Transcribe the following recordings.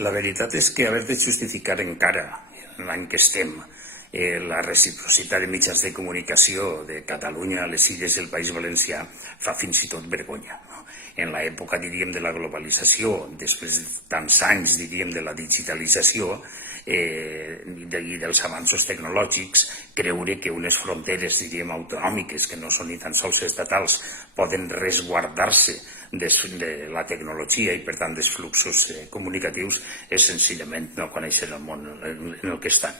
La veritat és que haver de justificar encara, en l'any que estem, la reciprocitat de mitjans de comunicació de Catalunya, les Illes i el País Valencià fa fins i tot vergonya. En l'època, diríem, de la globalització, després de tants anys, diríem, de la digitalització i dels avanços tecnològics, creure que unes fronteres, diríem, autonòmiques, que no són ni tan sols estatals, poden resguardar-se de la tecnologia i, per tant, dels fluxos comunicatius és senzillament no conèixer el món en el que estan.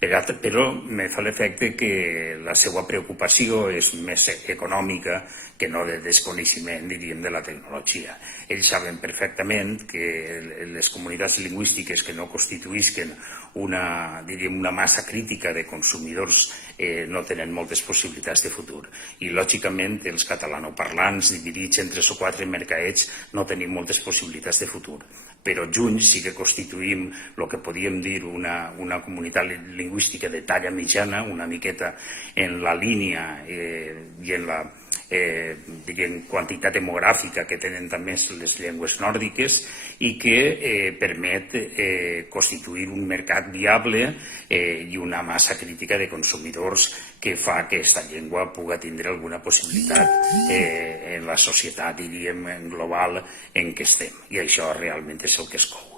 Però me fa l'efecte que la seva preocupació és més econòmica que no de desconeixement, diríem, de la tecnologia. Ells saben perfectament que les comunitats lingüístiques que no constituïsquen una massa crítica de consumidors no tenen moltes possibilitats de futur. I, lògicament, els catalanoparlants dividits en 3 o 4 mercaets no tenim moltes possibilitats de futur. Però junts sí que constituïm el que podríem dir una comunitat lingüística de talla mitjana, una miqueta en la línia i en la quantitat demogràfica que tenen també les llengües nòrdiques i que permet constituir un mercat viable i una massa crítica de consumidors que fa que aquesta llengua pugui tindre alguna possibilitat en la societat, diríem, global en què estem. I això realment és el que es cou.